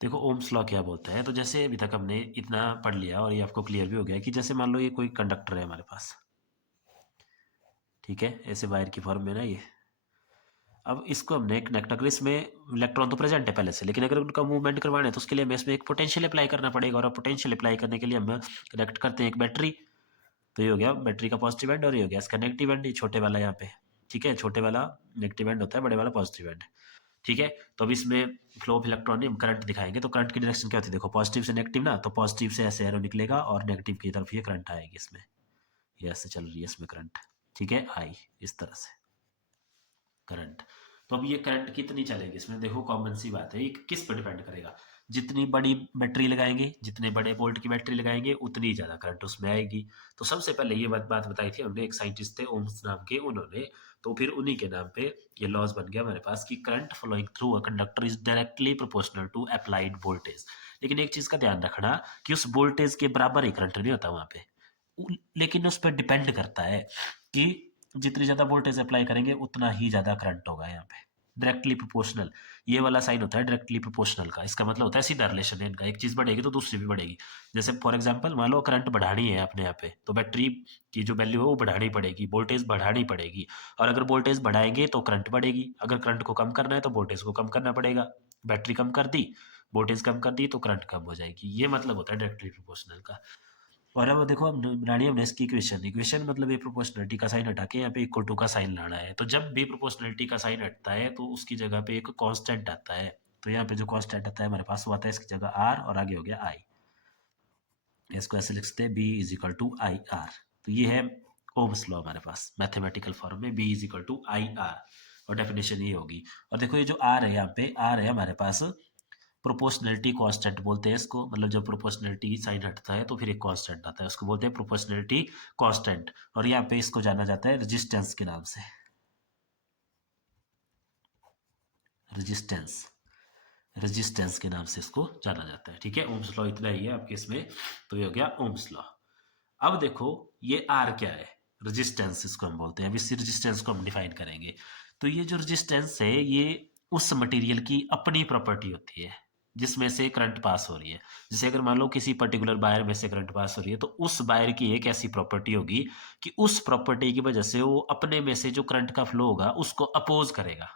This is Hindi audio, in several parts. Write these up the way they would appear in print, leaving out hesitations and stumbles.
देखो ओम्स लॉ क्या बोलता है, तो जैसे अभी तक हमने इतना पढ़ लिया और ये आपको क्लियर भी हो गया कि जैसे मान लो ये कोई कंडक्टर है हमारे पास, ठीक है, ऐसे वायर की फॉर्म में ना ये। अब इसको हमने कनेक्ट, अगर इसमें इलेक्ट्रॉन तो प्रेजेंट है पहले से, लेकिन अगर उनका मूवमेंट करवाना है तो उसके लिए हमें इसमें एक पोटेंशियल अप्लाई करना पड़ेगा, और पोटेंशियल अप्लाई करने के लिए हम कनेक्ट करते हैं एक बैटरी। तो ये हो गया बैटरी का पॉजिटिव एंड, और ये हो गया इसका नेगेटिव एंड, ये छोटे वाला यहाँ पे, ठीक है, छोटे वाला नेगेटिव एंड होता है, बड़े वाला पॉजिटिव एंड, ठीक है। तो अब इसमें फ्लो ऑफ इलेक्ट्रॉन हम करंट दिखाएंगे, तो करंट की डायरेक्शन क्या होती है, देखो पॉजिटिव से नेगेटिव ना, तो पॉजिटिव से ऐसे एरो निकलेगा और नेगेटिव की तरफ ये करंट आएगी इसमें, ये ऐसे चल रही है इसमें करंट, ठीक है, आई इस तरह से करंट। तो अब ये करंट कितनी चलेगी इसमें, देखो कॉमन सी बात है, ये किस पर डिपेंड करेगा, जितनी बड़ी बैटरी लगाएंगे, जितने बड़े वोल्ट की बैटरी लगाएंगे उतनी ज़्यादा करंट उसमें आएगी। तो सबसे पहले ये बात बताई थी हमने, एक साइंटिस्ट थे ओम्स नाम के, उन्होंने, तो फिर उन्हीं के नाम पे ये लॉज बन गया हमारे पास कि current flowing through a conductor is directly proportional to applied voltage. लेकिन एक चीज़ का ध्यान रखना कि उस वोल्टेज के बराबर ही करंट नहीं होता वहाँ पे, लेकिन उस पर डिपेंड करता है कि जितनी ज़्यादा वोल्टेज अप्लाई करेंगे उतना ही ज़्यादा करंट होगा यहाँ पे, डायरेक्टली प्रोपोर्शनल। ये वाला साइन होता है डायरेक्टली प्रोपोर्शनल का, इसका मतलब होता है सीधा रिलेशन है इनका, एक चीज़ बढ़ेगी तो दूसरी भी बढ़ेगी। जैसे फॉर एग्जांपल मान लो करंट बढ़ानी है अपने यहाँ पे, तो बैटरी की जो वैल्यू है वो बढ़ानी पड़ेगी, वोल्टेज बढ़ानी पड़ेगी, और अगर वोल्टेज बढ़ाएंगे तो करंट बढ़ेगी, अगर करंट को कम करना है तो वोल्टेज को कम करना पड़ेगा। बैटरी कम कर दी, वोल्टेज कम कर दी, तो करंट कम हो जाएगी, ये मतलब होता है डायरेक्टली प्रोपोर्शनल का। और अब देखो हम बनानी है हमने इसकी इक्वेशन, इक्वेशन मतलब ये प्रोपोर्शनलिटी का साइन हटा के यहाँ पे इक्वल टू का साइन लाना है। तो जब भी प्रोपोर्शनलिटी का साइन हटता है तो उसकी जगह पे एक कांस्टेंट आता है, तो यहाँ पे जो कांस्टेंट आता है हमारे पास वो आता है इसकी जगह आर, और आगे हो गया आई, इसको ऐसे लिख सकते हैं V is equal to I R. तो ये है ओम्स लॉ हमारे पास मैथमेटिकल फॉर्म में, V is equal to I R, और डेफिनेशन ये होगी। और देखो ये जो आर है यहाँ पे, आर है हमारे पास प्रोपोर्शनलिटी कांस्टेंट बोलते हैं इसको, मतलब जब प्रोपोर्शनलिटी साइन हटता है तो फिर एक कांस्टेंट आता है, उसको बोलते हैं प्रोपोर्शनलिटी कांस्टेंट। और यहाँ पे इसको जाना जाता है रेजिस्टेंस के नाम से, रेजिस्टेंस, रेजिस्टेंस के नाम से इसको जाना जाता है, ठीक है। ओम्स लॉ इतना ही है आपके इसमें, तो ये हो गया ओम्स लॉ। अब देखो ये आर क्या है, रेजिस्टेंस इसको हम बोलते हैं, अब इस रेजिस्टेंस को हम डिफाइन करेंगे। तो ये जो रेजिस्टेंस है ये उस मटेरियल की अपनी प्रॉपर्टी होती है जिसमें से करंट पास हो रही है। जैसे अगर मान लो किसी पर्टिकुलर वायर में से करंट पास हो रही है, तो उस वायर की एक ऐसी प्रॉपर्टी होगी कि उस प्रॉपर्टी की वजह से वो अपने में से जो करंट का फ्लो होगा उसको अपोज करेगा,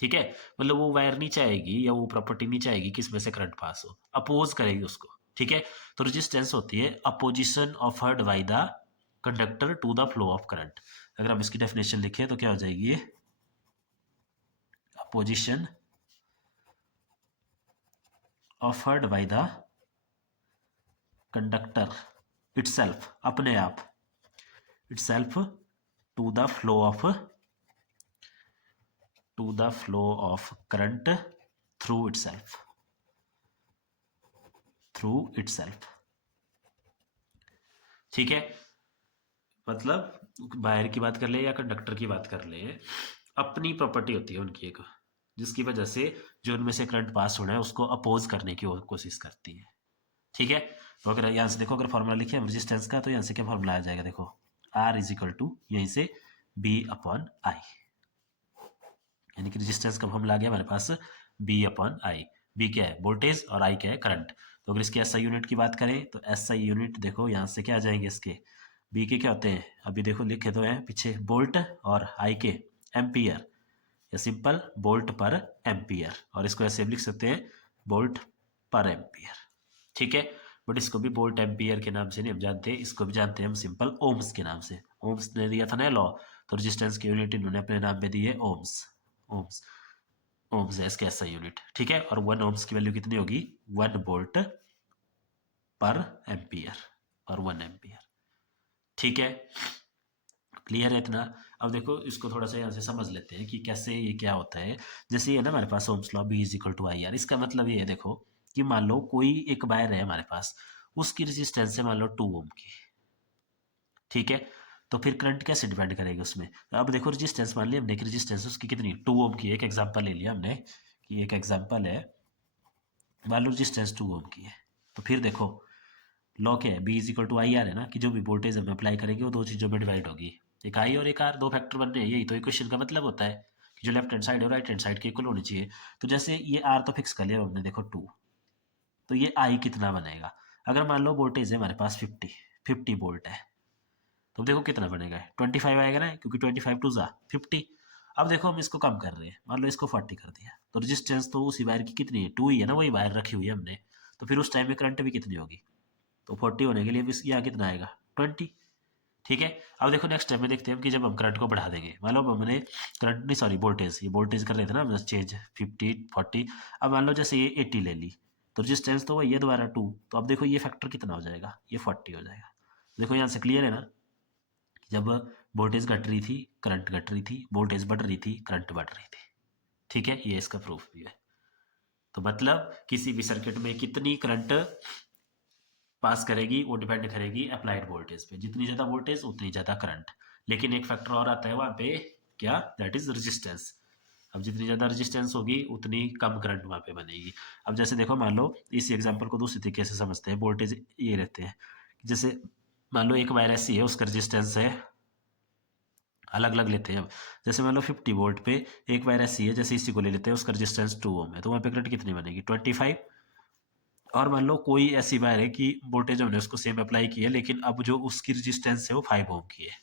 ठीक है। मतलब वो वायर नहीं चाहेगी या वो प्रॉपर्टी नहीं चाहेगी कि इसमें से करंट पास हो, अपोज करेगी उसको, ठीक है। तो रेजिस्टेंस होती है opposition offered by the conductor to the flow of current. अगर हम इसकी डेफिनेशन लिखें तो क्या हो जाएगी, opposition offered by the conductor itself, अपने आप, itself to the flow of, to the flow of current through itself, through itself, ठीक है। मतलब वायर की बात कर ले या कंडक्टर की बात कर ले, अपनी प्रॉपर्टी होती है उनकी एक, जिसकी वजह से जो उनमें से करंट पास होना है उसको अपोज करने की कोशिश करती है, ठीक है। तो अगर यहाँ से देखो, अगर फॉर्मूला लिखे हम रेजिस्टेंस का, तो यहाँ से क्या फॉर्मूला आ जाएगा, देखो आर इज इक्वल टू यहीं से बी अपॉन आई, यानी कि रेजिस्टेंस का फॉर्मूला आ गया हमारे पास बी अपॉन आई। बी क्या है, वोल्टेज, और आई क्या है, करंट। तो अगर इसकी एसआई यूनिट की बात करें तो एसआई यूनिट देखो यहाँ से क्या आ जाएंगे इसके, बी के क्या होते हैं, अभी देखो लिखे तो हैं पीछे वोल्ट, और आई के एम्पियर, या सिंपल वोल्ट पर एम्पियर, और इसको ऐसे भी लिख सकते हैं वोल्ट पर एम्पियर, ठीक है। बट इसको भी वोल्ट एम्पियर के नाम से नहीं हम जानते, इसको भी जानते हैं हम सिंपल ओम्स के नाम से। ओम्स ने दिया था ना लॉ, तो रेजिस्टेंस की यूनिट इन्होंने अपने नाम पे दी है ओम्स, ओम्स, ओम्स है इसका ऐसा यूनिट, ठीक है। और 1 ओम्स की वैल्यू कितनी होगी, 1 वोल्ट पर एम्पियर, और 1 एम्पियर, ठीक है। क्लियर है इतना। अब देखो इसको थोड़ा सा यहाँ से समझ लेते हैं कि कैसे ये क्या होता है। जैसे ये ना हमारे पास Ohm's law V is equal to I R, इसका मतलब ये है देखो कि मान लो कोई एक वायर है हमारे पास, उसकी रेजिस्टेंस है मान लो 2 ओम की, ठीक है। तो फिर करंट कैसे डिपेंड करेगी उसमें, तो अब देखो रेजिस्टेंस मान लिया हमने कि रेजिस्टेंस उसकी कितनी 2 ओम की, एक एग्जांपल ले लिया हमने कि एक एग्जांपल है, मान लो रेजिस्टेंस 2 ओम की है। तो फिर देखो लॉ क्या है, V is equal to I R है ना, कि जो भी वोल्टेज हम अप्लाई करेंगे वो दो चीज़ों में डिवाइड होगी, एक आई और एक आर, दो फैक्टर बनने हैं, यही तो इक्वेशन का मतलब होता है जो लेफ्ट हैंड साइड और राइट हैंड साइड के इक्वल होनी चाहिए। तो जैसे ये आर तो फिक्स कर लिया हमने, देखो 2, तो ये आई कितना बनेगा? अगर मान लो वोल्टेज है हमारे पास 50 वोल्ट है, तो देखो कितना बनेगा, 25 आएगा ना, क्योंकि 25 टू जा 50। अब देखो हम इसको कम कर रहे हैं, मान लो इसको 40 कर दिया, तो रेजिस्टेंस तो उसी वायर की कितनी है, 2 ही है ना, वही वायर रखी हुई है हमने, तो फिर उस टाइम में करंट भी कितनी होगी, तो 40 होने के लिए भी यहाँ कितना आएगा, 20। ठीक है। अब देखो नेक्स्ट स्टेप में देखते हैं कि जब हम करंट को बढ़ा देंगे, मान लो हमने करंट नहीं, सॉरी वोल्टेज, ये वोल्टेज कर रहे थे ना हम चेंज 50 40, अब मान लो जैसे ये 80 ले ली, तो रेजिस्टेंस तो वही है दोबारा 2, तो अब देखो ये फैक्टर कितना हो जाएगा, ये 40 हो जाएगा। देखो यहाँ से क्लियर है ना, जब वोल्टेज घट रही थी करंट घट रही थी, वोल्टेज बढ़ रही थी करंट बढ़ रही थी। ठीक है, ये इसका प्रूफ भी है। तो मतलब किसी भी सर्किट में कितनी करंट पास करेगी वो डिपेंड करेगी अप्लाइड वोल्टेज पे, जितनी ज़्यादा वोल्टेज उतनी ज़्यादा करंट। लेकिन एक फैक्टर और आता है वहाँ पे, क्या, दैट इज रेजिस्टेंस। अब जितनी ज़्यादा रेजिस्टेंस होगी उतनी कम करंट वहाँ पे बनेगी। अब जैसे देखो, मान लो इस एग्जांपल को दूसरी तरीके से समझते हैं, वोल्टेज ये रहते हैं, जैसे मान लो एक वायर ऐसी है, उसका रेजिस्टेंस है, अलग अलग लेते हैं अब, जैसे मान लो 50 वोल्ट पे एक वायर ऐसी है, जैसे इसी को ले लेते हैं, उसका रेजिस्टेंस 2 ओम है, तो वहाँ पे करंट कितनी बनेगी, 25। और मान लो कोई ऐसी वायर है कि वोल्टेज हमने उसको सेम अप्लाई की है, लेकिन अब जो उसकी रेजिस्टेंस है वो 5 ओम की है,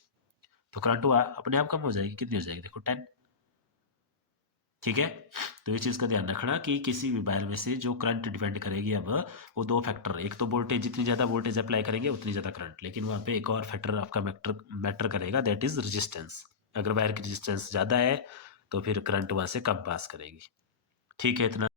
तो करंट अपने आप कम हो जाएगी, कितनी हो जाएगी, देखो 10। ठीक है। तो ये चीज़ का ध्यान रखना कि किसी भी वायर में से जो करंट डिपेंड करेगी, अब वो दो फैक्टर, एक तो वोल्टेज, जितनी ज़्यादा वोल्टेज अप्लाई करेंगे उतनी ज़्यादा करंट, लेकिन वहाँ पे एक और फैक्टर आपका मैटर करेगा, दैट इज रेजिस्टेंस। अगर वायर की रेजिस्टेंस ज़्यादा है तो फिर करंट वहाँ से कम पास करेगी। ठीक है, इतना।